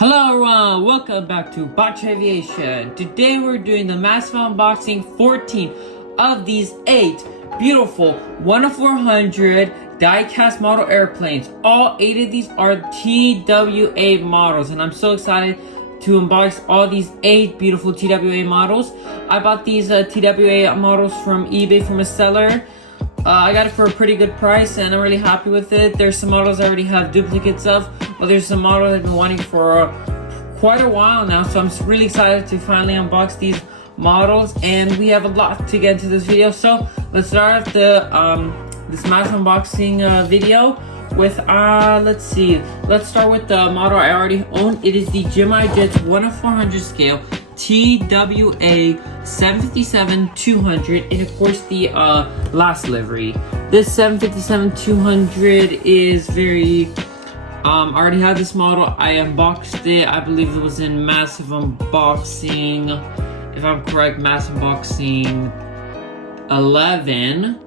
Hello everyone, welcome back to Botch Aviation. Today we're doing the massive unboxing 14 of these 8 beautiful 1 of 400 die-cast model airplanes. All 8 of these are TWA models, and I'm so excited to unbox all these 8 beautiful TWA models. I bought these TWA models from eBay from a seller. I got it for a pretty good price and I'm really happy with it. There's some models I already have duplicates of, but there's some models I've been wanting for quite a while now, so I'm really excited to finally unbox these models, and we have a lot to get into this video. So let's start off this massive unboxing video with let's start with the model I already own. It is the Gemini Jets 1 of 400 scale TWA 757-200, and of course the last livery. This 757-200 is very I already have this model. I unboxed it. I believe it was in massive unboxing, if I'm correct, massive unboxing 11.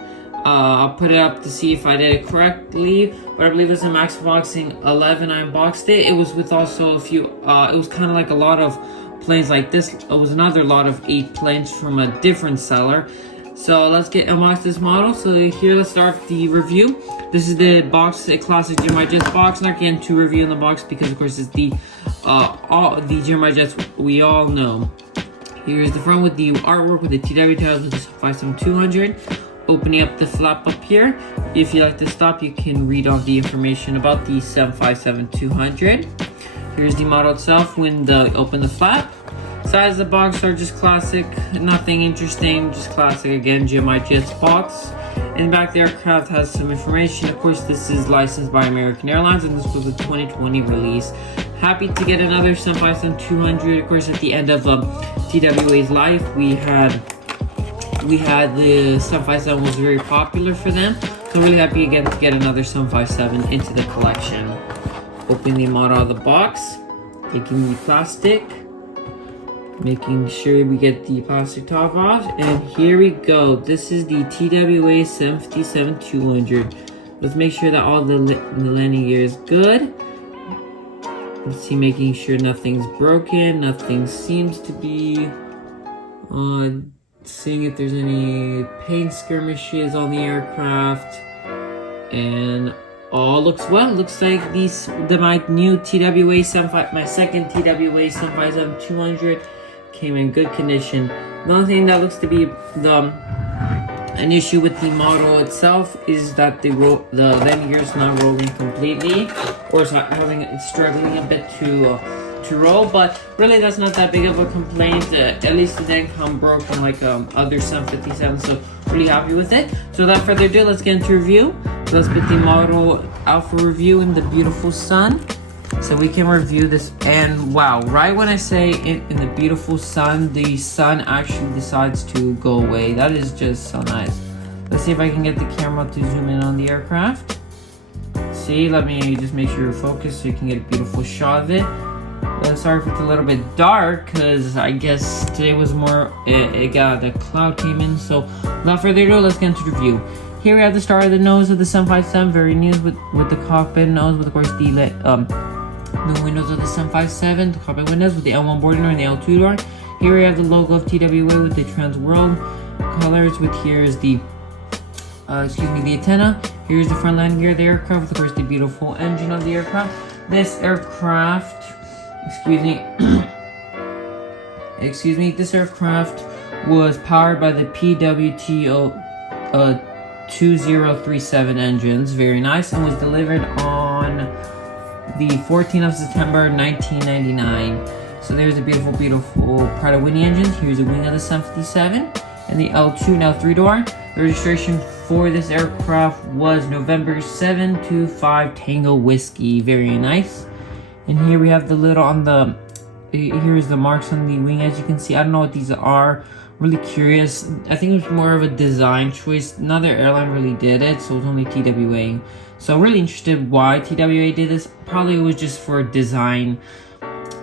I'll put it up to see if I did it correctly, but I believe it was in max unboxing 11. I unboxed it. It was with also a few it was kind of like a lot of planes like this. It was another lot of 8 planes from a different seller. So let's unbox this model. So here, let's start the review. This is the box, a classic Gemini Jets box. Not getting too review in the box because of course it's the all the Gemini Jets we all know. Here's the front with the artwork with the TW tiles with the 57-200. Opening up the flap up here. If you like to stop, you can read off the information about the 757-200. Here's the model itself when open the flap. Size of the box are just classic, nothing interesting, just classic again, Gemini Jets box. In the back, the aircraft has some information. Of course, this is licensed by American Airlines, and this was a 2020 release. Happy to get another 757-200. Of course, at the end of TWA's life, we had the 757 was very popular for them. So really happy again to get another 757 into the collection. Opening the model out of the box, taking the plastic, making sure we get the plastic top off, and here we go. This is the TWA 757-200. Let's make sure that all the landing gear is good. Let's see, making sure nothing's broken, nothing seems to be seeing if there's any paint skirmishes on the aircraft, and all looks well. Looks like my new TWA 75, my second TWA 757-200 came in good condition. The only thing that looks to be an issue with the model itself is that the landing gear is not rolling completely, or it's struggling a bit to roll, but really that's not that big of a complaint. At least it didn't come broken like other 757s, so really happy with it. So without further ado, let's get into review. So let's put the model out for review in the beautiful sun, so we can review this. And wow, right when I say in the beautiful sun, the sun actually decides to go away. That is just so nice. Let's see if I can get the camera to zoom in on the aircraft. See, let me just make sure you're focused so you can get a beautiful shot of it. Sorry if it's a little bit dark, because I guess today was more, the cloud came in. So without further ado, let's get into the review. Here we have the start of the nose of the 757, very new with the cockpit nose, with of course the windows of the 757, the cockpit windows with the L1 boarding door and the L2 door. Here we have the logo of TWA with the Trans World colors, with here's the the antenna. Here's the front landing gear of the aircraft, with of course the beautiful engine of the aircraft. This aircraft, this aircraft was powered by the PWTO 2037 engines, very nice, and was delivered on the 14th of September 1999. So there's a beautiful Pratt & Whitney engines. Here's a wing of the 757 and the L2 and L3 door. The registration for this aircraft was November 725 Tango Whiskey, very nice. And here we have the little on the, here's the marks on the wing, as you can see. I don't know what these are. Really curious. I think it was more of a design choice. Another airline really did it, so it was only TWA. So really interested why TWA did this. Probably it was just for design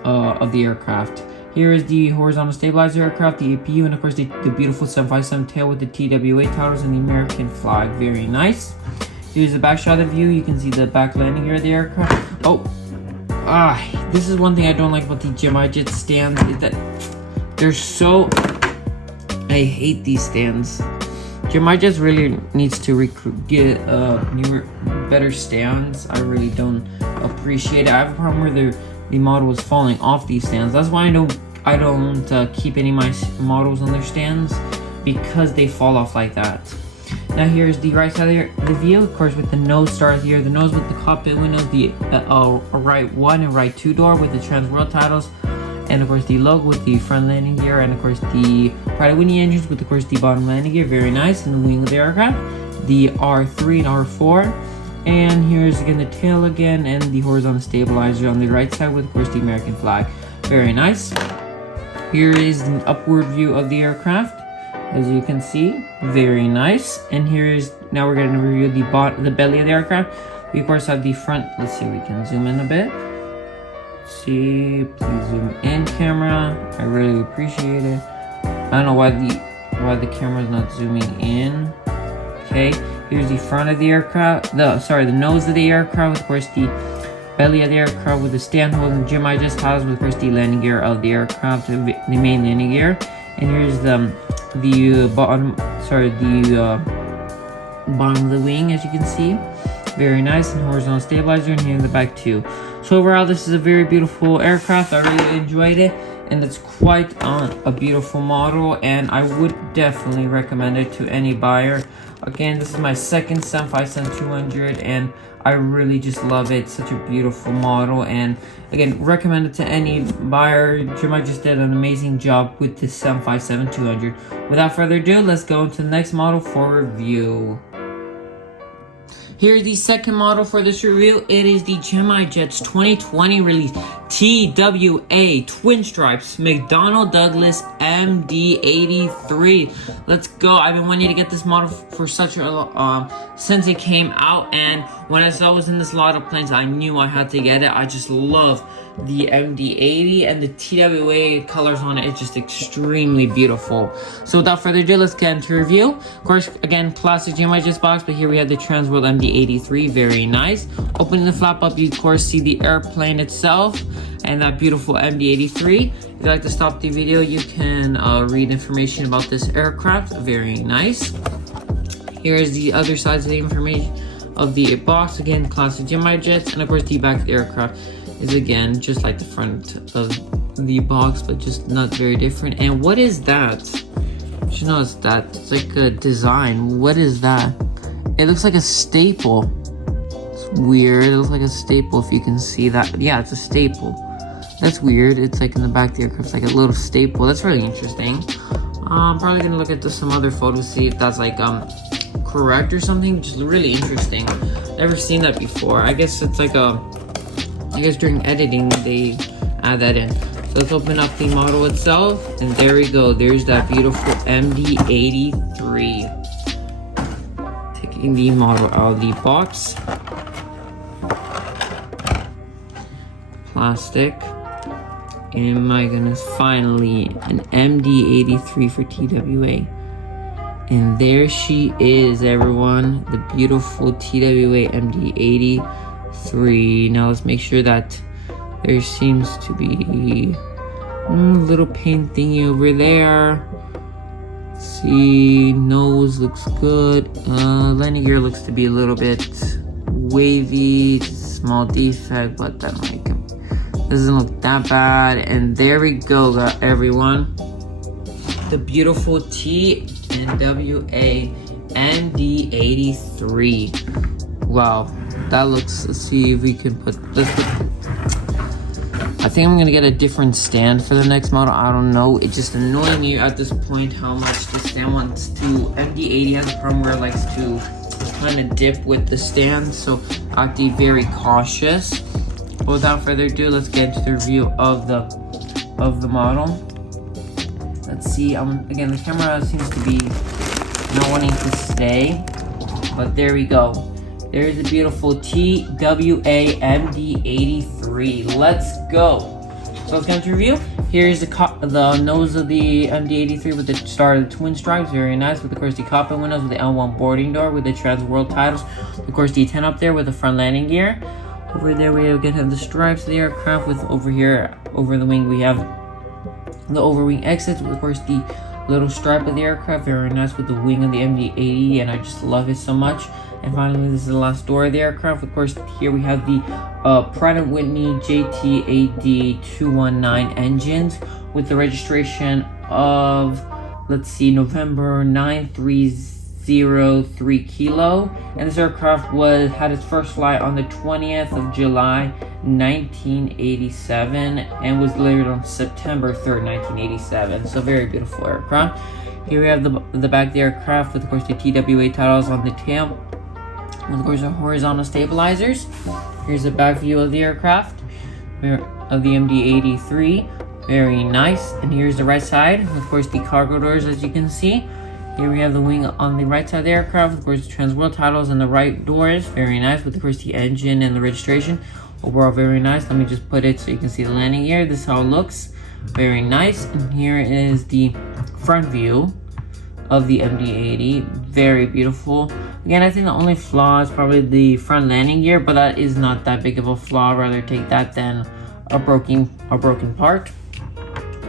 of the aircraft. Here is the horizontal stabilizer aircraft, the APU, and of course the beautiful 757 tail with the TWA titles and the American flag. Very nice. Here's the back shot of the view. You can see the back landing gear of the aircraft. Oh, this is one thing I don't like about the Jet stands, is that they're so... I hate these stands. Jets really needs to get newer, better stands. I really don't appreciate it. I have a problem where the model was falling off these stands. That's why I don't keep any of my models on their stands, because they fall off like that. Now here's the right side of the view, of course, with the nose started here. The nose with the cockpit windows, the right 1 and right 2 door with the trans world titles, and of course the logo with the front landing gear, and of course the Pratt & Whitney engines with of course the bottom landing gear, very nice, and the wing of the aircraft, the R3 and R4, and here's again the tail again, and the horizontal stabilizer on the right side with of course the American flag, very nice. Here is the upward view of the aircraft, as you can see, very nice. And now we're going to review the belly of the aircraft. We of course have the front. Let's see, we can zoom in a bit. See, please zoom in, camera. I really appreciate it. I don't know why the camera is not zooming in. Okay, here's the front of the aircraft. The nose of the aircraft. Of course, the belly of the aircraft with the stand hold and just has with of course the landing gear of the aircraft, the main landing gear. And here's the bottom of the wing, as you can see, very nice, and horizontal stabilizer, and here in the back too. So overall, this is a very beautiful aircraft. I really enjoyed it, and it's quite a beautiful model, and I would definitely recommend it to any buyer. Again, this is my second 757-200, and I really just love it. It's such a beautiful model, and again, recommend it to any buyer. Jim just did an amazing job with this 757-200. Without further ado, let's go into the next model for review. Here's the second model for this review. It is the Jet's 2020 release TWA Twin Stripes McDonnell Douglas MD-83. Let's go. I've been wanting to get this model for such a since it came out, and when I saw it was in this lot of planes, I knew I had to get it. I just love the MD-80, and the TWA colors on it is just extremely beautiful. So without further ado, let's get into review. Of course, again, classic Jet's box, but here we have the Transworld MD-83, very nice. Opening the flap up, you of course see the airplane itself and that beautiful MD-83. If you'd like to stop the video, you can read information about this aircraft, very nice. Here is the other sides of the information of the box, again, classic Jets, and of course the back of the aircraft is again just like the front of the box, but just not very different. And what is that? You should know it's that. It's like a design. What is that? It looks like a staple. It's weird. It looks like a staple if you can see that. Yeah, it's a staple. That's weird. It's like in the back of the aircraft, it's like a little staple. That's really interesting. I'm probably gonna look at some other photos, see if that's like correct or something. Just really interesting. Never seen that before. I guess it's like I guess during editing they add that in. So let's open up the model itself, and there we go. There's that beautiful MD-83. Taking the model out of the box. Plastic. And my goodness, finally an MD-83 for TWA. And there she is, everyone. The beautiful TWA MD-83. Now let's make sure that there seems to be a little paint thingy over there. Let's see, nose looks good. Landing gear looks to be a little bit wavy. Small defect, but that might come. Doesn't look that bad. And there we go, everyone. The beautiful TWA MD-83. Wow, that looks. Let's see if we can put this. I think I'm gonna get a different stand for the next model. I don't know. It's just annoying me at this point how much the stand wants to. MD-80 has a problem where it likes to kind of dip with the stand, so I have to be very cautious. But without further ado, let's get into the review of the model. Let's see. Again, the camera seems to be not wanting to stay, but there we go. There's a beautiful TWA MD-83. Let's go. So let's get into review. Here's the nose of the MD-83 with the star of the twin stripes. Very nice. With of course the cockpit windows with the L1 boarding door with the Trans World titles. Of course the 10 up there with the front landing gear. Over there we again have the stripes of the aircraft, with over here, over the wing, we have the overwing exits, with of course the little stripe of the aircraft, very nice with the wing of the MD-80, and I just love it so much. And finally, this is the last door of the aircraft. Of course, here we have the Pratt & Whitney JTAD 219 engines with the registration of, let's see, November 9303 kilo. And this aircraft had its first flight on the 20th of July 1987 and was delivered on September 3rd, 1987. So very beautiful aircraft. Here we have the back of the aircraft with, of course, the TWA titles on the tail, with, of course, the horizontal stabilizers. Here's the back view of the aircraft of the MD-83. Very nice. And here's the right side, of course, the cargo doors, as you can see. Here we have the wing on the right side of the aircraft, of course, the transworld titles and the right doors. Very nice, with, of course, the engine and the registration. Overall, very nice. Let me just put it so you can see the landing gear. This is how it looks. Very nice. And here is the front view of the MD-80. Very beautiful. Again, I think the only flaw is probably the front landing gear, but that is not that big of a flaw. I'd rather take that than a broken part.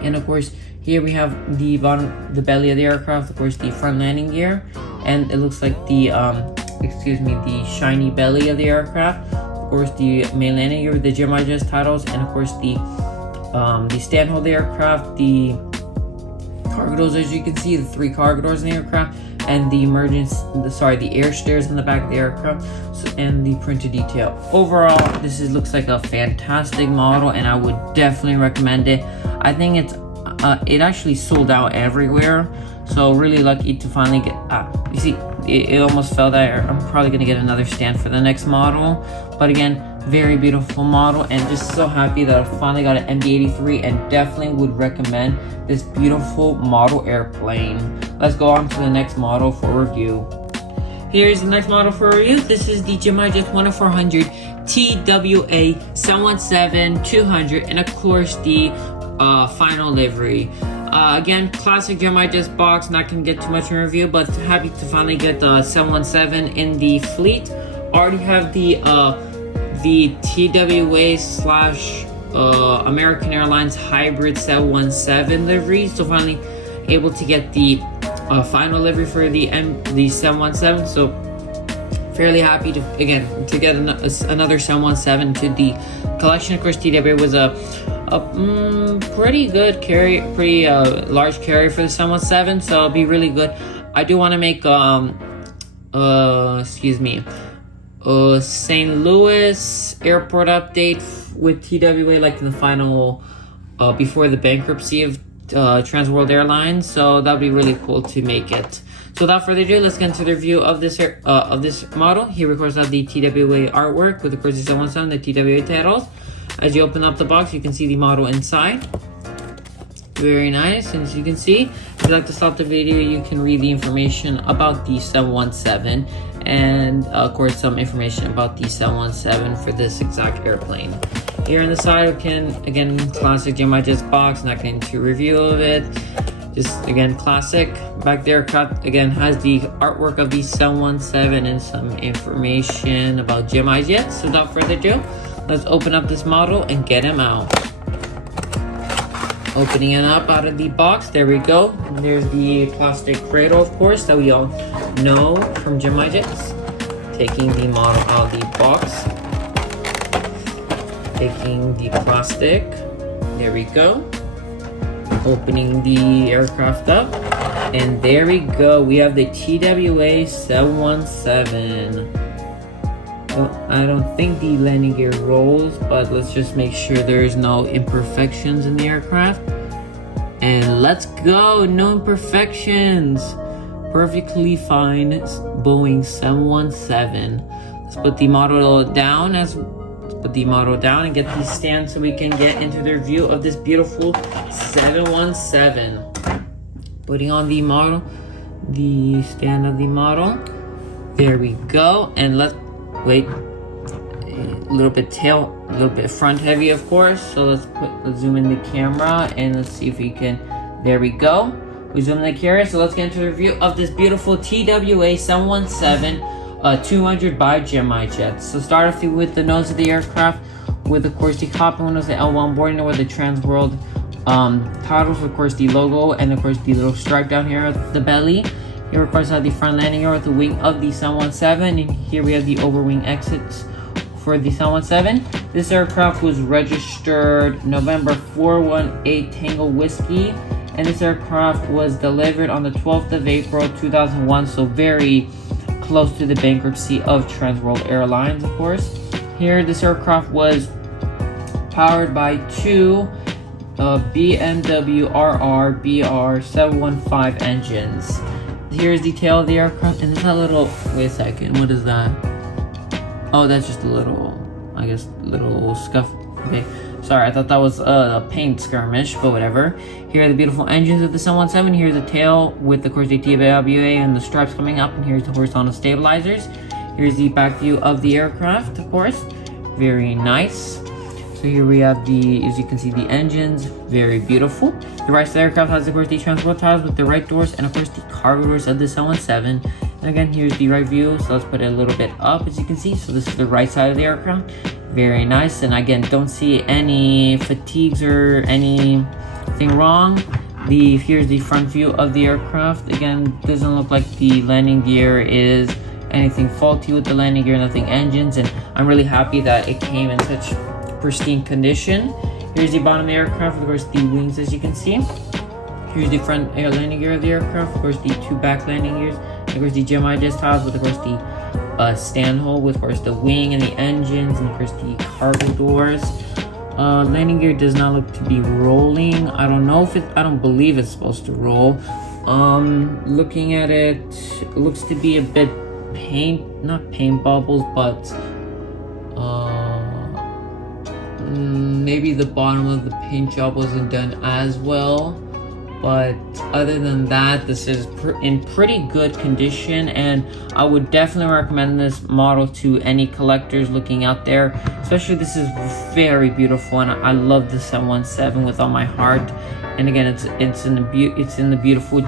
And of course, here we have the the belly of the aircraft, of course, the front landing gear, and it looks like the the shiny belly of the aircraft. Of course, the main landing gear with the Jim Digest titles, and of course the stand hold of the aircraft, the cargo doors, as you can see, the 3 cargo doors in the aircraft, and the the air stairs in the back of the aircraft, and the printed detail. Overall, this looks like a fantastic model, and I would definitely recommend it. I think it actually sold out everywhere, so really lucky to finally get. You see, it almost fell there. I'm probably gonna get another stand for the next model, but again, very beautiful model, and just so happy that I finally got an MD-83, and definitely would recommend this beautiful model airplane. Let's go on to the next model for review. Here's the next model for review. This is the Jim Digest 10400 TWA 717-200, and of course the final livery. Again, classic Jim Digest box. Not gonna get too much in review, but happy to finally get the 717 in the fleet. Already have the TWA / American Airlines hybrid 717 livery, so finally able to get the final livery for the 717. So fairly happy to get another 717 to the collection. Of course, TWA was a pretty good carry, pretty large carrier for the 717, so it'll be really good. I do want to make St. Louis airport update with TWA, like in the final before the bankruptcy of Transworld Airlines, so that'd be really cool to make it. So without further ado, let's get into the review of this model. Here, of course, I have the TWA artwork with, of course, the 717, the TWA titles. As you open up the box, you can see the model inside. Very nice, and as you can see, if you'd like to stop the video, you can read the information about the 717, and of course some information about the 717 for this exact airplane. Here on the side, again, classic Jim Digest box, not getting into a review of it. Just again, classic. Back there, again, has the artwork of the 717 and some information about Jim Digest. So without further ado, let's open up this model and get him out. Opening it up out of the box, there we go. And there's the plastic cradle, of course, that we all know from Jim Digest. Taking the model out of the box. Taking the plastic, there we go. Opening the aircraft up, and there we go. We have the TWA 717. Well, I don't think the landing gear rolls, but let's just make sure there's no imperfections in the aircraft. And let's go, no imperfections. Perfectly fine Boeing 717. Let's put the model down and get these stands so we can get into the review of this beautiful 717. Putting on the model, the stand of the model. There we go. And let's wait. A little bit front heavy, of course. So let's zoom in the camera and let's see if we can. There we go. We zoom in the camera. So let's get into the review of this beautiful TWA 717. 200 by GMI Jets. So start off with the nose of the aircraft, with of course the cockpit windows, the L1 boarding with the Trans World titles, of course the logo, and of course the little stripe down here at the belly. Here of course have the front landing gear with the wing of the 717, and here we have the overwing exits for the 717. This aircraft was registered November 418 Tango Whiskey, and this aircraft was delivered on the 12th of April 2001, so very close to the bankruptcy of Trans World Airlines, of course. Here, this aircraft was powered by two BMW RR BR715 engines. Here's the tail of the aircraft, and there's a little, wait a second, what is that? Oh, that's just a little, I guess, little scuff. Okay, sorry, I thought that was a paint skirmish, but whatever. Here are the beautiful engines of the 717. Here's the tail with, of course, the TWA and the stripes coming up, and here's the horizontal stabilizers. Here's the back view of the aircraft, of course. Very nice. So here we have the, as you can see, the engines, very beautiful. The right side of the aircraft has, of course, the transport tiles with the right doors, and of course the cargo doors of the 717. And again, here's the right view, so let's put it a little bit up, as you can see. So this is the right side of the aircraft, very nice. And again, don't see any fatigues or anything wrong. Here's the front view of the aircraft. Again, doesn't look like the landing gear is anything faulty with the landing gear, nothing engines, and I'm really happy that it came in such pristine condition. Here's the bottom of the aircraft, of course the wings, as you can see. Here's the front air landing gear of the aircraft, of course the two back landing gears, and of course the GMI Jets tiles with, of course, the stand hole with, of course, the wing and the engines, and of course the cargo doors. Landing gear does not look to be rolling. I don't believe it's supposed to roll. Looking at it, it looks to be a bit not paint bubbles, but maybe the bottom of the paint job wasn't done as well. But other than that, this is in pretty good condition, and I would definitely recommend this model to any collectors looking out there. Especially, this is very beautiful, and I love the 717 with all my heart. And again, it's in the beautiful.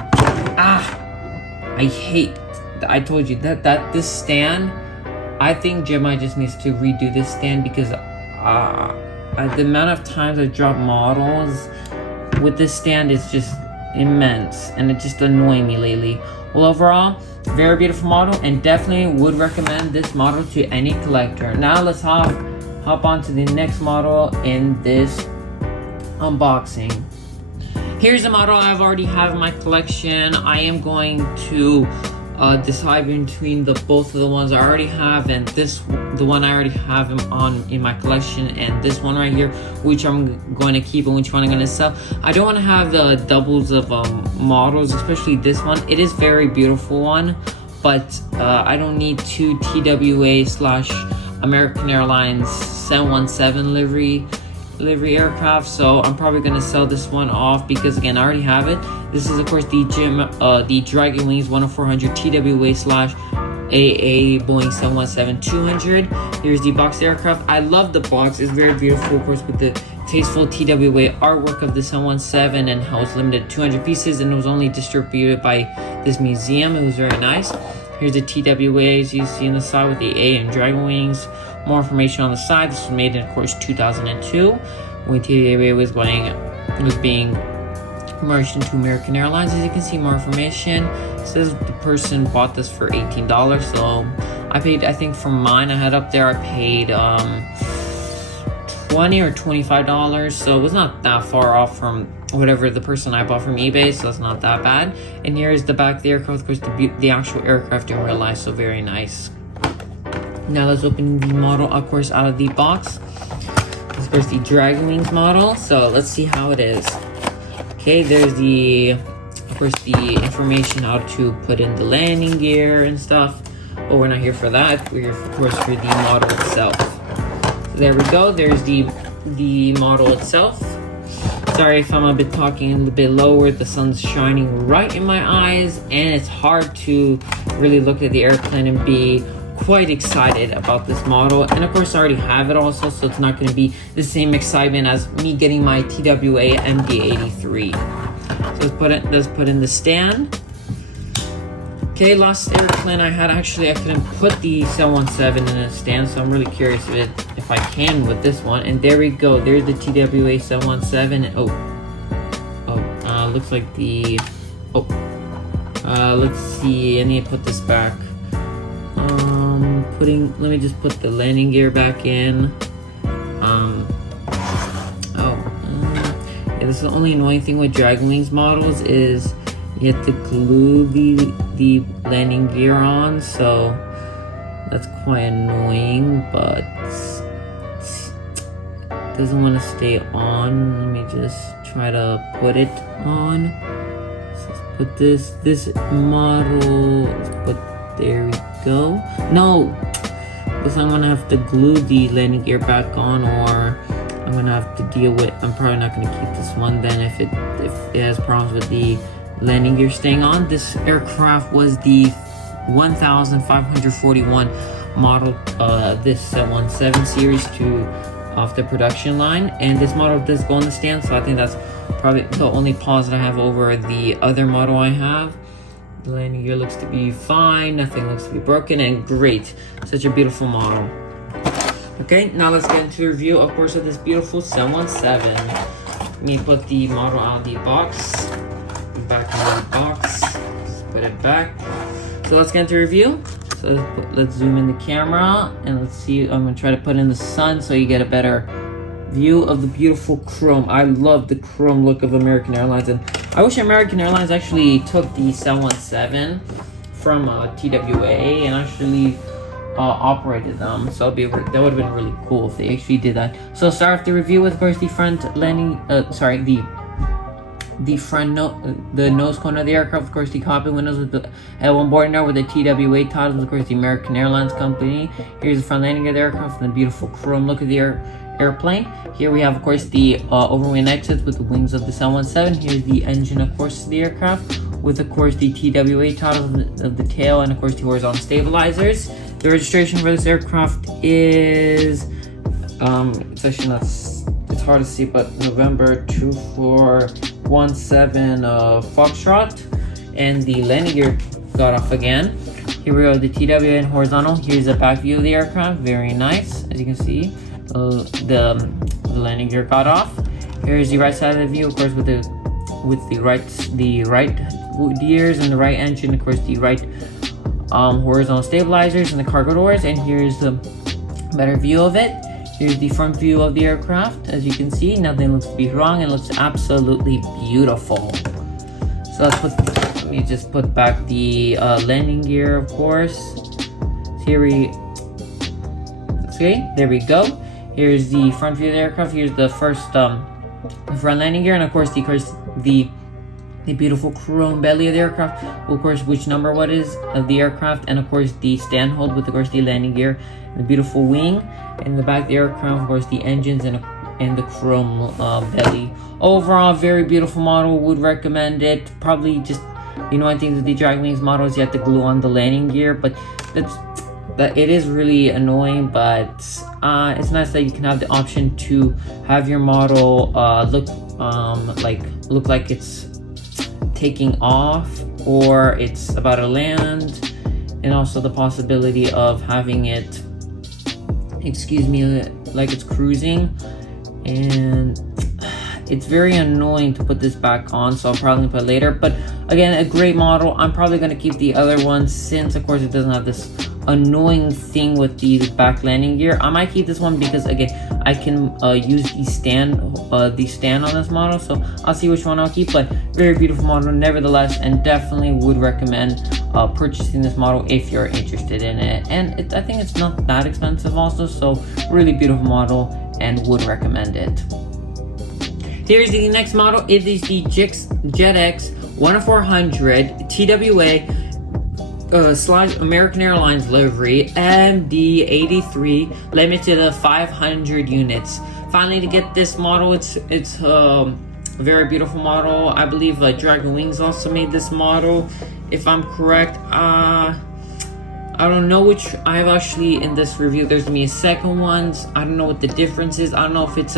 I told you that this stand. I think GMI just needs to redo this stand, because the amount of times I've dropped models with this stand is just immense, and it's just annoying me lately. Well, overall, very beautiful model, and definitely would recommend this model to any collector. Now let's hop on to the next model in this unboxing. Here's the model I've already have in my collection. I am going to decide between both of the ones I already have, and the one I already have in my collection, and this one right here, which I'm going to keep and which one I'm going to sell. I don't want to have the doubles of models, especially this one. It is very beautiful one, but I don't need two TWA / American Airlines 717 livery aircraft, so I'm probably going to sell this one off, because again, I already have it. This is, of course, the Dragon Wings 10400 TWA / AA Boeing 717-200. Here's the box aircraft. I love the box. It's very beautiful, of course, with the tasteful TWA artwork of the 717, and how it's limited to 200 pieces, and it was only distributed by this museum. It was very nice. Here's the TWAs you see on the side with the A and Dragon Wings. More information on the side. This was made in, of course, 2002, when TWA was being merged into American Airlines. As you can see, more information. It says the person bought this for $18. So I paid, I think for mine I had up there, I paid $20 or $25. So it was not that far off from whatever the person I bought from eBay, so that's not that bad. And here's the back of the aircraft, of course, the actual aircraft in real life, so very nice. Now let's open the model, of course, out of the box. This is, of course, the Dragon Wings model, so let's see how it is. Okay, there's of course, the information how to put in the landing gear and stuff. But we're not here for that. We're here, of course, for the model itself. So there we go. There's the model itself. Sorry if I'm a bit talking a little bit lower. The sun's shining right in my eyes, and it's hard to really look at the airplane and be quite excited about this model. And of course, I already have it also, so it's not going to be the same excitement as me getting my TWA MD-83. So let's put in the stand. Okay, last airplane I had, actually I couldn't put the 717 in a stand, so I'm really curious if I can with this one. And there we go, there's the TWA 717. Looks like the, let's see, I need to put this back. Let me just put the landing gear back in. Yeah, this is the only annoying thing with Dragonwings models is you have to glue the landing gear on, so that's quite annoying, but it doesn't want to stay on. Let me just try to put it on. So let's put this model, there we go. No! Because I'm gonna have to glue the landing gear back on, or I'm gonna have to deal with, I'm probably not gonna keep this one then if it has problems with the landing gear staying on. This aircraft was the 1541 model, this 17 series off the production line, and this model does go on the stand, so I think that's probably the only positive I have over the other model I have. The landing gear looks to be fine, nothing looks to be broken, and great. Such a beautiful model. Okay, now let's get into the review, of course, of this beautiful 717. Let me put the model out of the box. Back in the box. Just put it back. So let's get into the review. So let's zoom in the camera, and let's see. I'm going to try to put in the sun so you get a better view of the beautiful chrome. I love the chrome look of American Airlines, and I wish American Airlines actually took the 717 from TWA and actually operated them. So that would have been really cool if they actually did that. So start off the review with, of course, the front landing. The front the nose cone of the aircraft, of course, the cockpit windows with the L1 boarding door with the TWA titles, of course, the American Airlines company. Here's the front landing of the aircraft and the beautiful chrome look of the airplane. Here we have, of course, the overwing exits with the wings of the 717. Here's the engine, of course, of the aircraft with, of course, the TWA titles of the tail and, of course, the horizontal stabilizers. The registration for this aircraft is it's actually not, it's hard to see, but November 2417 Foxtrot, and the landing gear got off again. Here we go, the TWA and horizontal. Here's a back view of the aircraft, very nice, as you can see. The landing gear got off. Here's the right side of the view, of course, with the right gears and the right engine, of course, the right horizontal stabilizers and the cargo doors. And here's the better view of it. Here's the front view of the aircraft. As you can see, nothing looks to be wrong. It looks absolutely beautiful. So let me just put back the landing gear, of course. Okay, there we go. Here's the front view of the aircraft. Here's the first front landing gear, and of course the beautiful chrome belly of the aircraft. Of course, which number what is of the aircraft, and of course the stand hold with, of course, the landing gear, and the beautiful wing. In the back of the aircraft, of course, the engines and the chrome belly. Overall, very beautiful model. Would recommend it. Probably just, I think that the Dragonwings model is you have to glue on the landing gear, but it is really annoying. But it's nice that you can have the option to have your model look like it's taking off or it's about to land, and also the possibility of having it, like it's cruising. And it's very annoying to put this back on, so I'll probably put it later. But again, a great model. I'm probably going to keep the other one since, of course, it doesn't have this annoying thing with the back landing gear. I might keep this one because, again, I can use the stand on this model, so I'll see which one I'll keep. But very beautiful model nevertheless, and definitely would recommend purchasing this model if you're interested in it. And I think it's not that expensive also, so really beautiful model and would recommend it. Here's the next model. It is the JetX 1400 TWA / American Airlines livery MD-83 limited to 500 units. Finally, to get this model, it's a very beautiful model. I believe Dragonwings also made this model, if I'm correct. I don't know which. I have actually in this review, there's gonna be a second one. I don't know what the difference is. I don't know if it's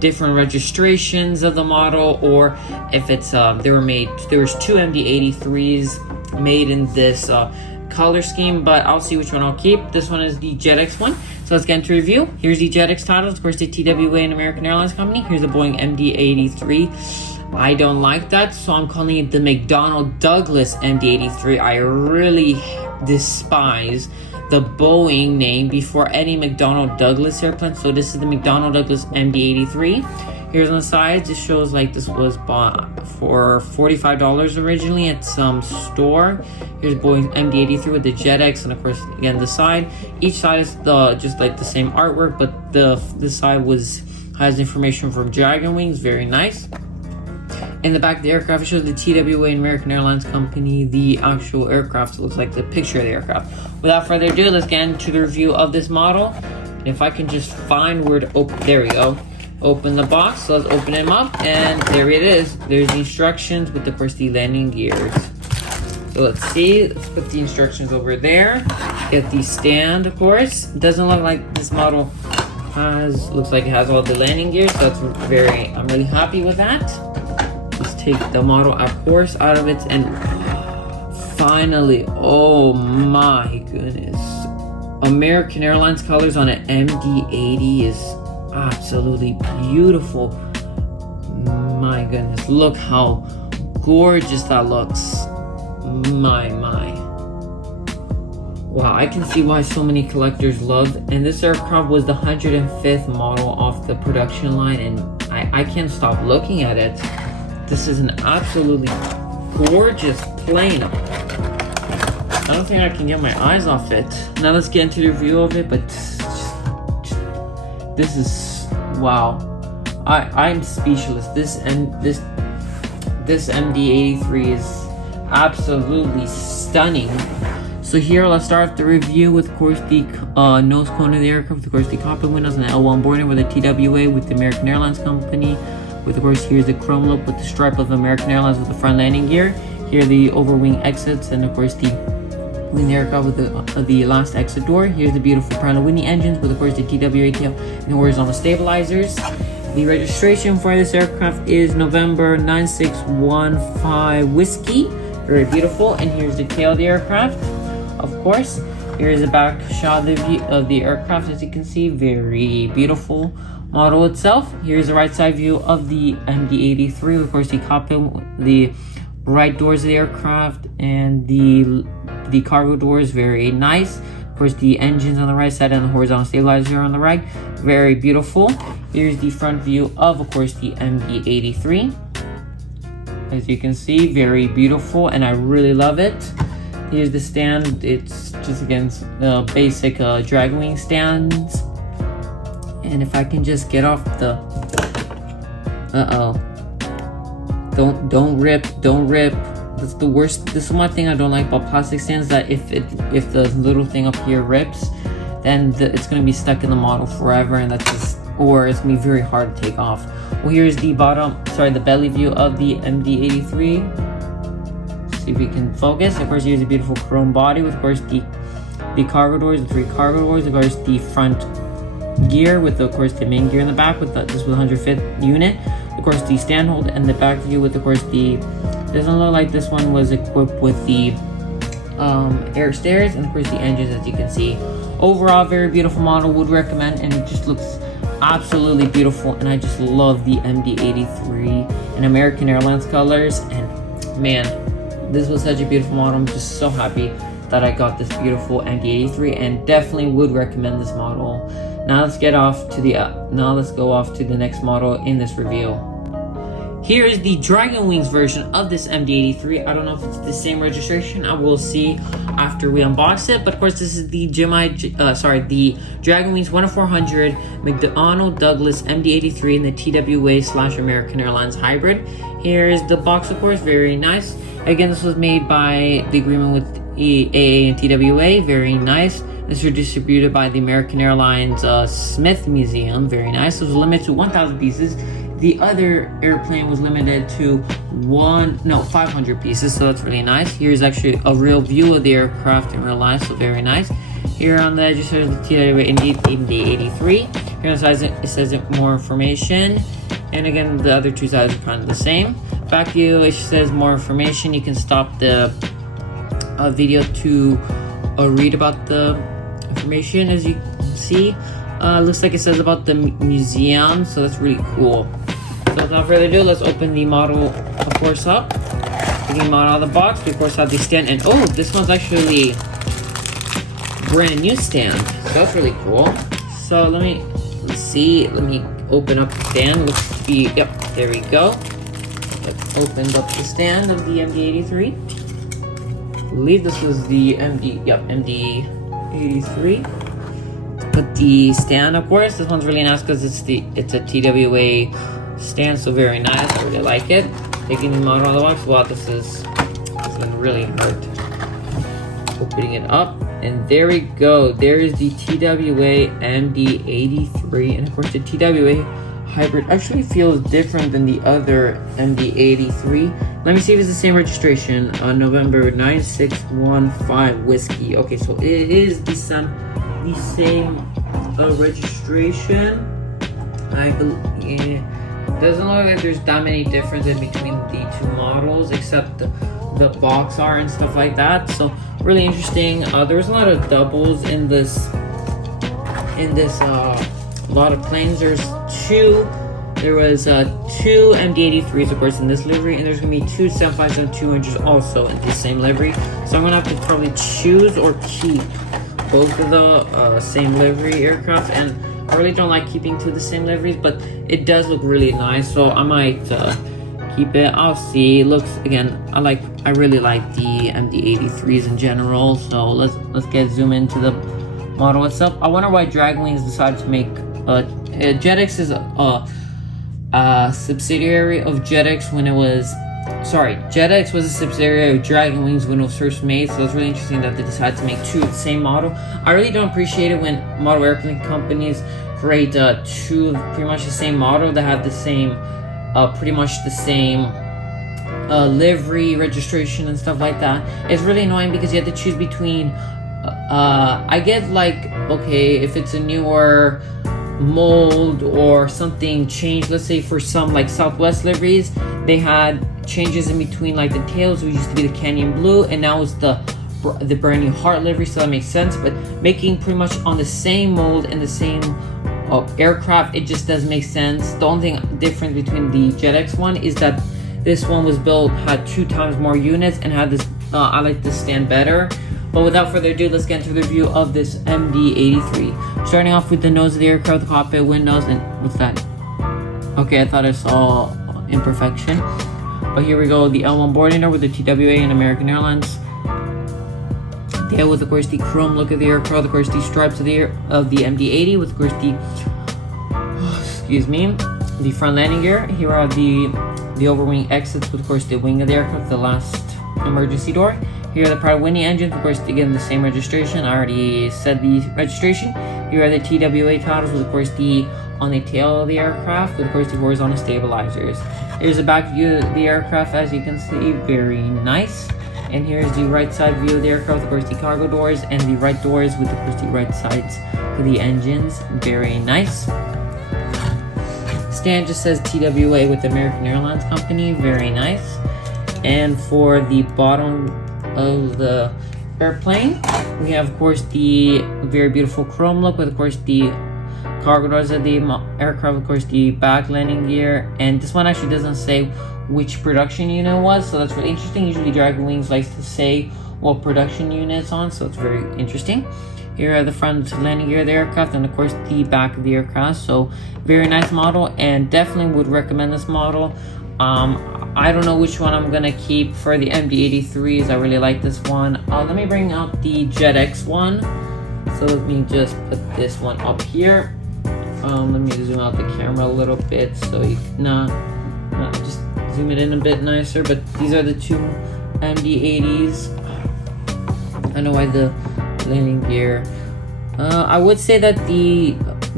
different registrations of the model, or if it's there was two MD-83s made in this color scheme, but I'll see which one I'll keep. This one is the JetX one. So let's get into review. Here's the JetX title, of course, the TWA and American Airlines Company. Here's the Boeing MD-83. I don't like that, so I'm calling it the McDonnell Douglas MD-83. I really despise the Boeing name before any McDonnell Douglas airplane. So this is the McDonnell Douglas MD-83. Here's on the sides, it shows like this was bought for $45 originally at some store. Here's Boeing MD-83 with the JetX, and of course, again, the side. Each side is just like the same artwork, but this side has information from Dragon Wings, very nice. In the back of the aircraft, it shows the TWA and American Airlines Company, the actual aircraft. So it looks like the picture of the aircraft. Without further ado, let's get into the review of this model. And if I can just find where to open, there we go. Open the box, so let's open them up, and there it is. There's the instructions with, of course, the landing gears. So let's see, let's put the instructions over there. Get the stand, of course. It doesn't look like this model looks like it has all the landing gears, so that's I'm really happy with that. Let's take the model, of course, out of it, and finally, oh my goodness. American Airlines colors on an MD-80 is absolutely beautiful. My goodness, look how gorgeous that looks. My wow, I can see why so many collectors love, and this aircraft was the 105th model off the production line, and I can't stop looking at it. This is an absolutely gorgeous plane. I don't think I can get my eyes off it. Now let's get into the review of it, but this is, wow, I'm speechless. This MD-83 is absolutely stunning. So here, let's start the review with, of course, the nose cone of the aircraft, of course, the cockpit windows and the L1 boarding with the TWA with the American Airlines Company. With, of course, here's the chrome look with the stripe of American Airlines with the front landing gear. Here are the overwing exits, and of course the wing aircraft with the last exit door. Here's the beautiful Pratt & Whitney engines with, of course, the TWA tail and horizontal stabilizers. The registration for this aircraft is November 9615 Whiskey. Very beautiful. And here's the tail of the aircraft. Of course, here's the back shot of the aircraft. As you can see, very beautiful model itself. Here's the right side view of the MD-83. Of course, the cockpit, the right doors of the aircraft, and the cargo doors, very nice. Of course, the engines on the right side and the horizontal stabilizer on the right, very beautiful. Here's the front view of course, the MD-83. As you can see, very beautiful, and I really love it. Here's the stand. It's just against the basic Dragon Wing stands. And if I can just get off the, don't rip. That's the worst. This is one thing I don't like about plastic stands, that if the little thing up here rips, then it's gonna be stuck in the model forever, and that's just, or it's gonna be very hard to take off. Well, here's the the belly view of the MD-83. See if we can focus. Of course, here's a beautiful chrome body with, of course, the cargo doors, the 3 cargo doors. Of course, the front gear with, of course, the main gear in the back with this was 105th unit. Of course, the stand hold, and the back view with, of course, doesn't look like this one was equipped with the air stairs, and of course the engines, as you can see. Overall, very beautiful model, would recommend, and it just looks absolutely beautiful, and I just love the MD-83 in American Airlines colors. And man, this was such a beautiful model. I'm just so happy that I got this beautiful MD-83, and definitely would recommend this model. Now let's go off to the next model in this review. Here is the Dragon Wings version of this MD-83. I don't know if it's the same registration. I will see after we unbox it. But of course, this is the the Dragon Wings 10400 McDonnell Douglas MD-83 in the TWA/American Airlines hybrid. Here's the box, of course, very nice. Again, this was made by the agreement with AA and TWA, very nice. This was distributed by the American Airlines Smith Museum, very nice. It was limited to 1,000 pieces. The other airplane was limited to 500 pieces, so that's really nice. Here's actually a real view of the aircraft in real life, so very nice. Here on the edge, it says the TWA MD-83. Here on the sides, it says more information. And again, the other two sides are kind of the same. Back view, it says more information. You can stop the video to read about the information. As you can see, looks like it says about the museum, so that's really cool. So without further ado, let's open the model, of course, up. Taking the model out of the box, we of course have the stand, and oh, this one's actually brand new stand, so that's really cool. So let's see, let me open up the stand. Looks to be, yep, there we go. I've opened up the stand of the MD83. I believe this was the MD83. Put the stand, of course. This one's really nice because it's a TWA stand, so very nice. I really like it. Taking the model out of the box. Wow, this is gonna really hurt. Opening it up, and there we go. There is the TWA MD83, and of course the TWA hybrid actually feels different than the other MD83. Let me see if it's the same registration. November 9615 whiskey. Okay, so it is the same registration. I believe. Doesn't look like there's that many differences between the two models, except the box art and stuff like that. So really interesting. There's a lot of doubles in this. A lot of planes. There was two MD83s, of course, in this livery, and there's gonna be two 7572 also in the same livery. So I'm gonna have to probably choose or keep both of the same livery aircraft, and I really don't like keeping two of the same liveries, but it does look really nice, so I might keep it. I'll see. It looks, again, I really like the MD83s in general. So let's zoom into the model itself. I wonder why Dragonwings decided to make JetX is a subsidiary of JetX when it was. Sorry, JetX was a subsidiary of Dragonwings when it was first made, so it's really interesting that they decided to make two of the same model. I really don't appreciate it when model airplane companies create two of pretty much the same model that have the same, pretty much the same livery, registration, and stuff like that. It's really annoying because you have to choose between. I get like, okay, if it's a newer mold or something changed, let's say for some like Southwest liveries, they had changes in between, like the tails, which used to be the Canyon Blue, and now it's the brand new Heart livery, so that makes sense. But making pretty much on the same mold and the same aircraft, it just doesn't make sense. The only thing different between the JetX one is that this one was built, had 2 times more units, and had this, I like this stand better. But without further ado, let's get into the review of this MD83. Starting off with the nose of the aircraft, the cockpit windows, and what's that? Okay, I thought I saw imperfection. But here we go, the L1 boarding door with the TWA and American Airlines. There with, of course, the chrome look of the aircraft, of course, the stripes of the MD80, with, of course, the front landing gear. Here are the overwing exits, with, of course, the wing of the aircraft, the last emergency door. Here are the Pratt & Whitney engines, of course, again, the same registration. I already said the registration. Here are the TWA titles, with, of course, on the tail of the aircraft, with, of course, the horizontal stabilizers. Here's the back view of the aircraft, as you can see, very nice. And here's the right side view of the aircraft, of course, the cargo doors, and the right doors with, of course, the right sides for the engines, very nice. Stand just says TWA with American Airlines Company, very nice. And for the bottom of the airplane, we have, of course, the very beautiful chrome look with, of course, the cargo doors of the aircraft, of course, the back landing gear. And this one actually doesn't say which production unit it was, so that's really interesting. Usually Dragonwings likes to say what production unit it's on, so it's very interesting. Here are the front landing gear of the aircraft, and of course the back of the aircraft. So very nice model, and definitely would recommend this model. I don't know which one I'm gonna keep for the MD83s. I really like this one. Let me bring out the JetX one. So let me just put this one up here. Let me zoom out the camera a little bit so you can just zoom it in a bit nicer. But these are the two MD80s. I know why the landing gear. I would say that the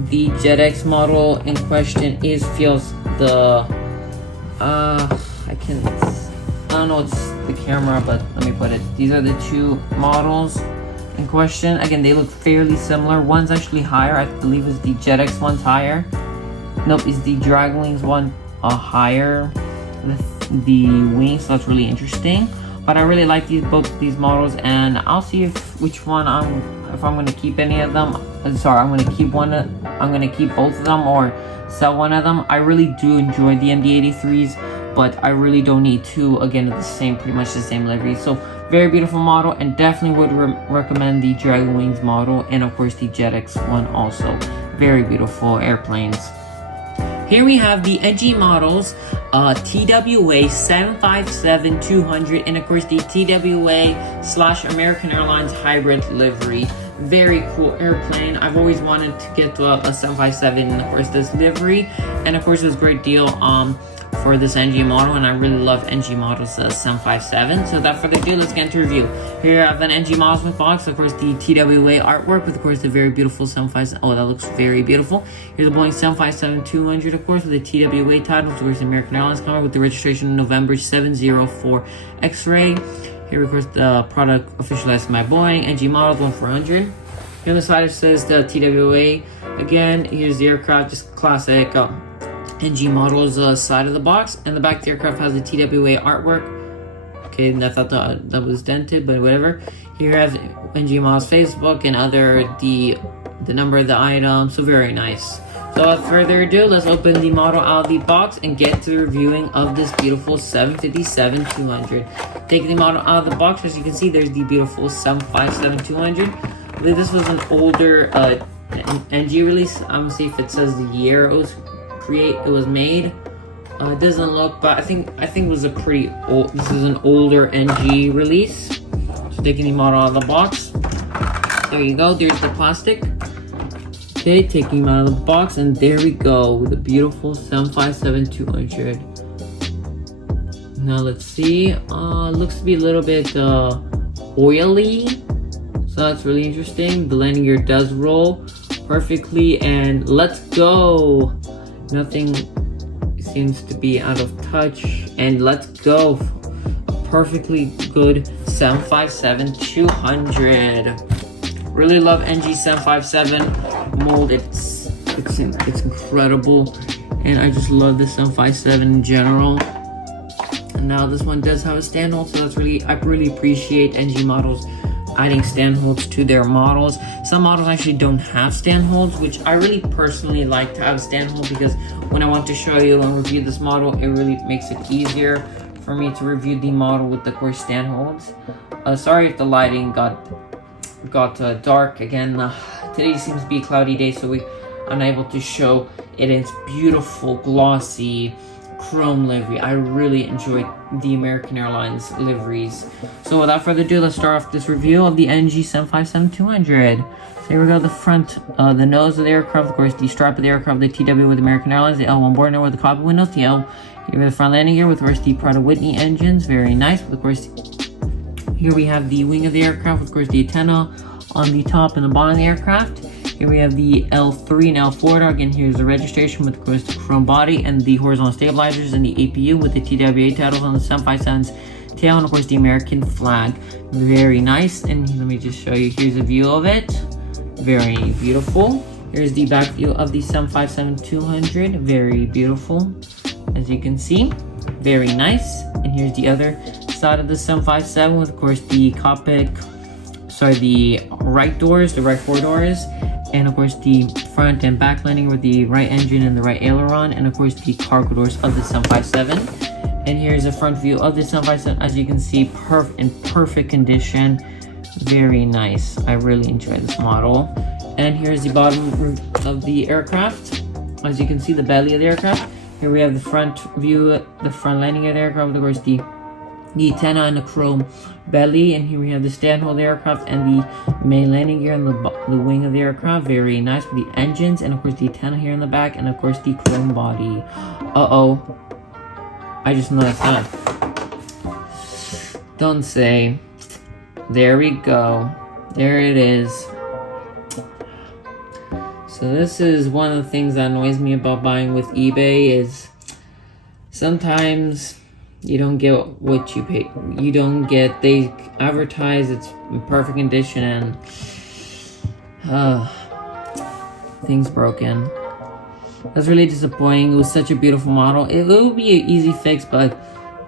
JetX model in question feels the I don't know, it's the camera, but let me put it. These are the two models in question. Again, they look fairly similar. One's actually higher. I believe it's the JetX one's higher. Nope, it's the Dragonwings one higher with the wings. So that's really interesting. but I really like both of these models, and I'll see if I'm gonna keep any of them. Sorry, I'm gonna keep both of them or sell one of them. I really do enjoy the MD-83s, but I really don't need two. Again, it's pretty much the same livery. So very beautiful model, and definitely would recommend the Dragon Wings model, and of course the JetX one also. Very beautiful airplanes. Here we have the NG models, TWA 757-200, and of course the TWA/American Airlines hybrid livery. Very cool airplane. I've always wanted to get to a 757, and of course this livery, and of course it was a great deal for this NG model, and I really love NG models 757. So without further ado, let's get into review. Here I have an NG models with box, of course the TWA artwork with of course the very beautiful 757. Oh, that looks very beautiful. Here's the Boeing 757-200, of course, with the TWA title, of course the American Airlines cover with the registration November 704 X-ray. Here, of course, the product officialized by Boeing, NG model 1400. Here on the side it says the TWA. Again, here's the aircraft, just classic NG models side of the box, and the back of the aircraft has the TWA artwork. Okay, and I thought that was dented, but whatever. Here I have NG models Facebook and the number of the item. So very nice. So without further ado, let's open the model out of the box and get to the reviewing of this beautiful 757-200. Taking the model out of the box, as you can see, there's the beautiful 757-200. I believe this was an older NG release. I'm gonna see if it says the year it was made. It doesn't look, but I think it was a pretty old. This is an older NG release. So taking the model out of the box. There you go. There's the plastic. Okay, taking him out of the box, and there we go with the beautiful 757-200. Now let's see. Looks to be a little bit oily, so that's really interesting. The landing gear does roll perfectly, and let's go. Nothing seems to be out of touch, and let's go. A perfectly good 757-200. Really love NG 757 mold. It's incredible, and I just love the 757 in general. And now this one does have a stand hold, so I really appreciate NG models adding stand holds to their models. Some models actually don't have stand holds, which I really personally like to have a stand hold, because when I want to show you and review this model, it really makes it easier for me to review the model with the course stand holds. Sorry if the lighting got dark again. Today seems to be a cloudy day, so we're unable to show it in its beautiful glossy chrome livery. I really enjoyed the American Airlines liveries. So without further ado, let's start off this review of the NG 757-200. So here we go, the front, the nose of the aircraft, of course, the stripe of the aircraft, the TW with American Airlines, the L1 board with the cockpit windows, the L here with the front landing gear with, of course, the Pratt & Whitney engines, very nice. Of course, here we have the wing of the aircraft, of course, the antenna on the top and the bottom of the aircraft. Here we have the L3 and L4. Again, here's the registration with, of course, the chrome body and the horizontal stabilizers and the APU with the TWA titles on the 757's tail, and of course the American flag. Very nice. And let me just show you. Here's a view of it. Very beautiful. Here's the back view of the 757-200. Very beautiful, as you can see. Very nice. And here's the other side of the 757 with, of course, the cockpit. Sorry, the right doors, the right four doors, and of course the front and back landing with the right engine and the right aileron, and of course the cargo doors of the 757. And here's a front view of the 757, as you can see, in perfect condition. Very nice. I really enjoy this model. And here's the bottom of the aircraft. As you can see, the belly of the aircraft. Here we have the front view, the front landing of the aircraft, of course the antenna and the chrome belly, and here we have the stand hold of the aircraft and the main landing gear and the wing of the aircraft. Very nice with the engines, and of course the antenna here in the back, and of course the chrome body. I just noticed that. Don't say. There we go. There it is. So this is one of the things that annoys me about buying with eBay, is sometimes you don't get what you pay. You don't get, they advertise it's in perfect condition and things broken. That's really disappointing. It was such a beautiful model. It would be an easy fix, but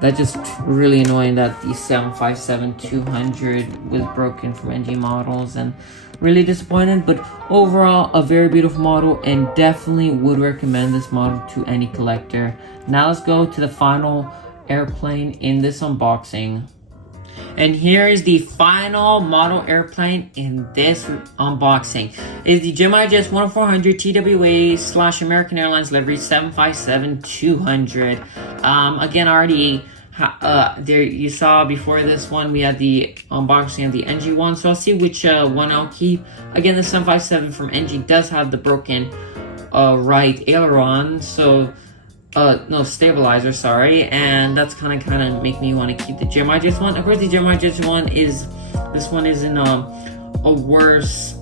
That's just really annoying that the 757-200 was broken from NG models, and really disappointed. But overall, a very beautiful model, and definitely would recommend this model to any collector. Now let's go to the final airplane in this unboxing. And here is the final model airplane in this unboxing. It is the Gemini Jets 1400 TWA / American Airlines livery 757-200. Again, already there you saw before this one we had the unboxing of the NG one, so I'll see which one I'll keep. Again, the 757 from NG does have the broken right aileron, so no, stabilizer, sorry, and that's kind of make me want to keep the Gemini Jets one. Of course, the Gemini Jets one is in a worse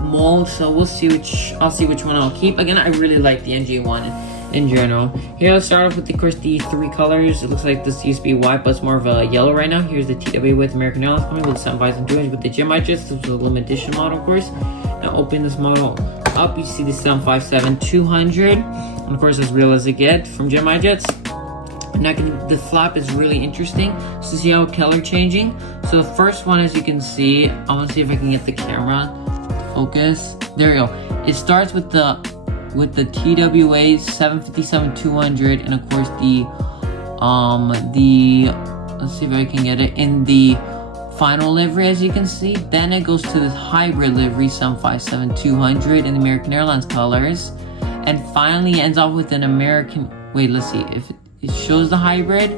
mold, so I'll see which one I'll keep. Again, I really like the NG one in general. Here, let's start off with, of course, the three colors. It looks like this used to be white, but it's more of a yellow right now. Here's the TWA with American Airlines coming with the 757-200 with the Gemini Jets. This is a limited edition model, of course. Now, open this model up, you see the 757-200, and of course, as real as it gets from Gemini Jets. Now, the flap is really interesting. So, see how color changing. So, the first one, as you can see, I want to see if I can get the camera to focus. There you go. It starts with the TWA 757-200, and of course the let's see if I can get it in the final livery, as you can see. Then it goes to this hybrid livery 757-200 in the American Airlines colors, and finally ends off with an American. Wait, let's see if it shows the hybrid.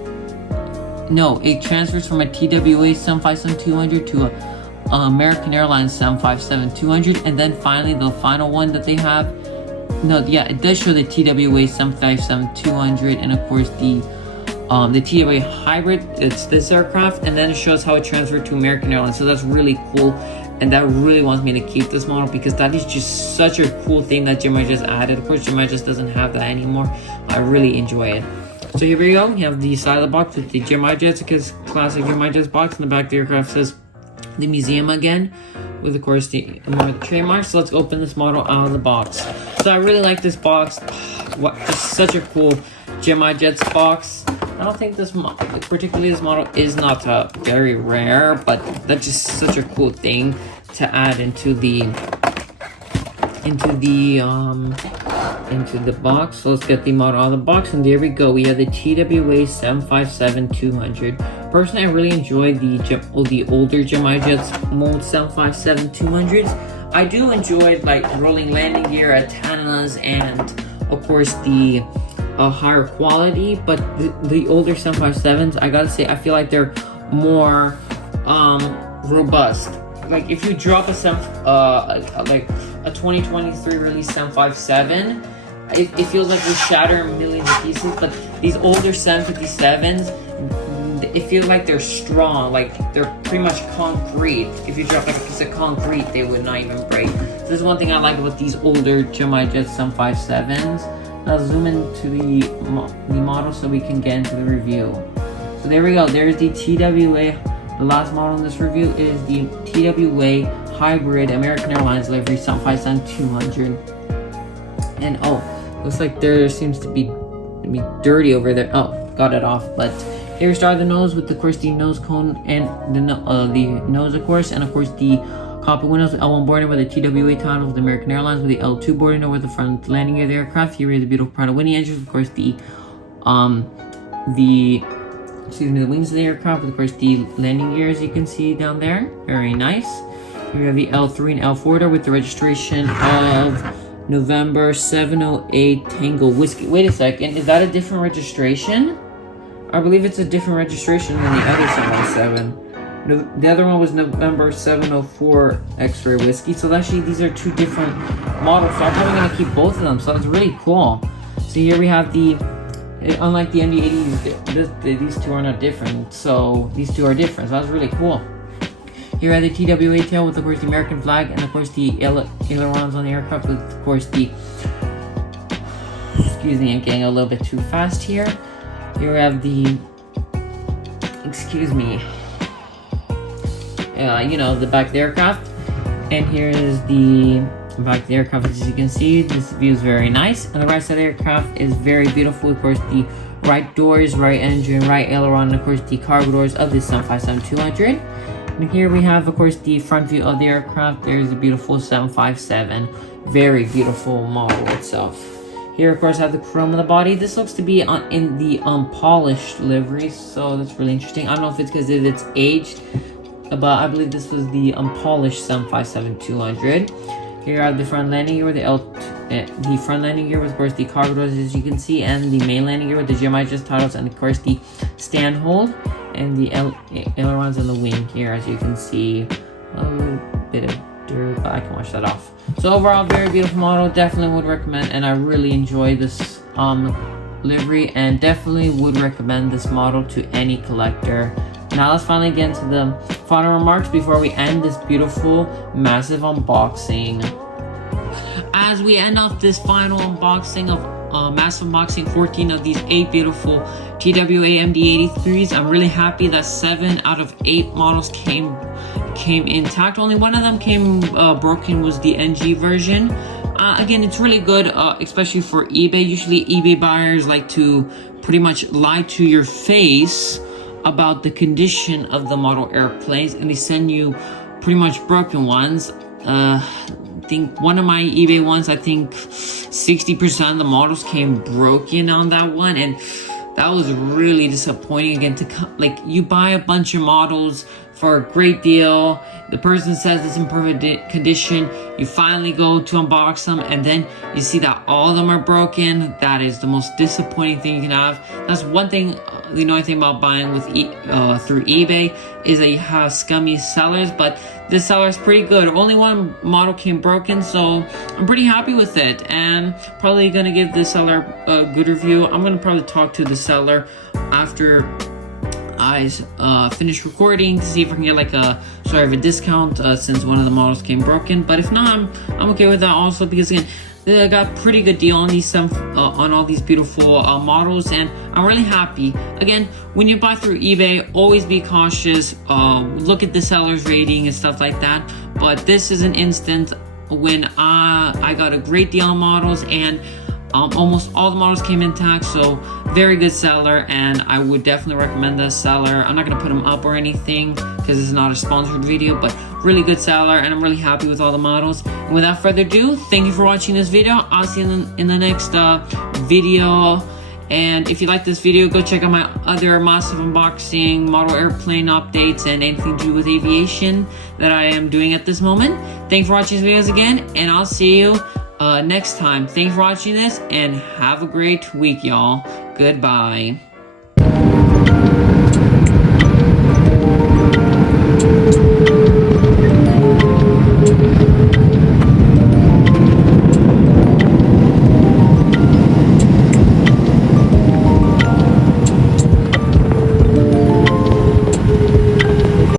No, it transfers from a TWA 757-200 to a American Airlines 757-200, and then finally the final one that they have. No, yeah, it does show the TWA 757-200, and of course the TWA hybrid. It's this aircraft, and then it shows how it transferred to American Airlines. So that's really cool, and that really wants me to keep this model because that is just such a cool thing that Gemini just added. Of course, Gemini just doesn't have that anymore. I really enjoy it. So here we go. You have the side of the box with the Gemini Jets, because classic Gemini Jets box. In the back, the aircraft says the museum again, with of course the trademark. So let's open this model out of the box. So I really like this box. What, just such a cool Gemini Jets box. I don't think particularly this model is not very rare, but that's just such a cool thing to add into the box. So let's get the model out of the box, and there we go. We have the TWA 757-200. Personally, I really enjoy the older Gemini Jets mold 757-200s. I do enjoy like rolling landing gear, antennas, and of course the higher quality. But the older 757s, I gotta say, I feel like they're more robust. Like if you drop a 2023 release 757, it feels like we shatter millions of pieces. But these older 757s, it feels like they're strong, like they're pretty much concrete. If you drop like a piece of concrete, they would not even break. So this is one thing I like about these older Gemini Jets 757s. Now zoom into the model so we can get into the review. So there we go. There's the TWA. The last model in this review is the TWA hybrid American Airlines livery 757-200. And oh, looks like there seems to be dirty over there. Oh, got it off. But here we start the nose with, of course, the nose cone and the nose, of course, and of course the cockpit windows with L1 boarding with the TWA title with American Airlines, with the L2 boarding over the front landing gear of the aircraft. Here is the beautiful Prada Winnie engines, of course, the wings of the aircraft, with of course the landing gears you can see down there. Very nice. Here we have the L3 and L4 door with the registration of November 708 Tango Whiskey. Wait a second, is that a different registration? I believe it's a different registration than the other 707. The other one was November 704 X-Ray Whiskey. So actually, these are two different models. So I'm probably going to keep both of them. So that's really cool. So here we have unlike the MD-80s, these two are not different. So these two are different. So that's really cool. Here are the TWA tail with, of course, the American flag, and of course the ailerons on the aircraft with, of course, excuse me, I'm getting a little bit too fast here. Here we have the, the back of the aircraft. And here is the back of the aircraft. As you can see, this view is very nice. And the right side of the aircraft is very beautiful. Of course, the right doors, right engine, right aileron, and of course the cargo doors of the 757-200. And here we have, of course, the front view of the aircraft. There's a beautiful 757, very beautiful model itself. Here, of course, I have the chrome of the body. This looks to be in the unpolished livery, so that's really interesting. I don't know if it's because it's aged, but I believe this was the unpolished 757-200. Here I have the front landing gear with the front landing gear with, of course, the cargo doors, as you can see, and the main landing gear with the GMI just titles, and of course the stand hold and the ailerons and the wing here, as you can see. A little bit of dirt, but I can wash that off. So overall, very beautiful model. Definitely would recommend, and I really enjoy this livery, and definitely would recommend this model to any collector. Now let's finally get into the final remarks before we end this beautiful, massive unboxing. As we end off this final unboxing of massive unboxing 14 of these 8 beautiful TWA MD-83s, I'm really happy that 7 out of 8 models came intact. Only one of them came broken, was the NG version. Again, it's really good, especially for eBay. Usually eBay buyers like to pretty much lie to your face about the condition of the model airplanes, and they send you pretty much broken ones. I think one of my eBay ones, I think 60% of the models came broken on that one, and that was really disappointing. Again, like, you buy a bunch of models for a great deal, the person says it's in perfect condition, you finally go to unbox them, and then you see that all of them are broken. That is the most disappointing thing you can have. That's one thing, the annoying thing about buying with through eBay is that you have scummy sellers, but this seller is pretty good. Only one model came broken, so I'm pretty happy with it, and probably gonna give the seller a good review. I'm gonna probably talk to the seller after I finish recording to see if I can get like a sort of a discount since one of the models came broken. But if not, I'm okay with that also, because again, I got a pretty good deal on these on all these beautiful models, and I'm really happy. Again, when you buy through eBay, always be cautious. Look at the seller's rating and stuff like that. But this is an instant when I got a great deal on models, and almost all the models came intact, so very good seller, and I would definitely recommend this seller. I'm not going to put him up or anything because it's not a sponsored video, but really good seller, and I'm really happy with all the models. And without further ado, thank you for watching this video. I'll see you in the next video. And if you like this video, go check out my other massive unboxing, model airplane updates, and anything to do with aviation that I am doing at this moment. Thank you for watching these videos again, and I'll see you next time. Thanks for watching this, and have a great week, y'all. Goodbye.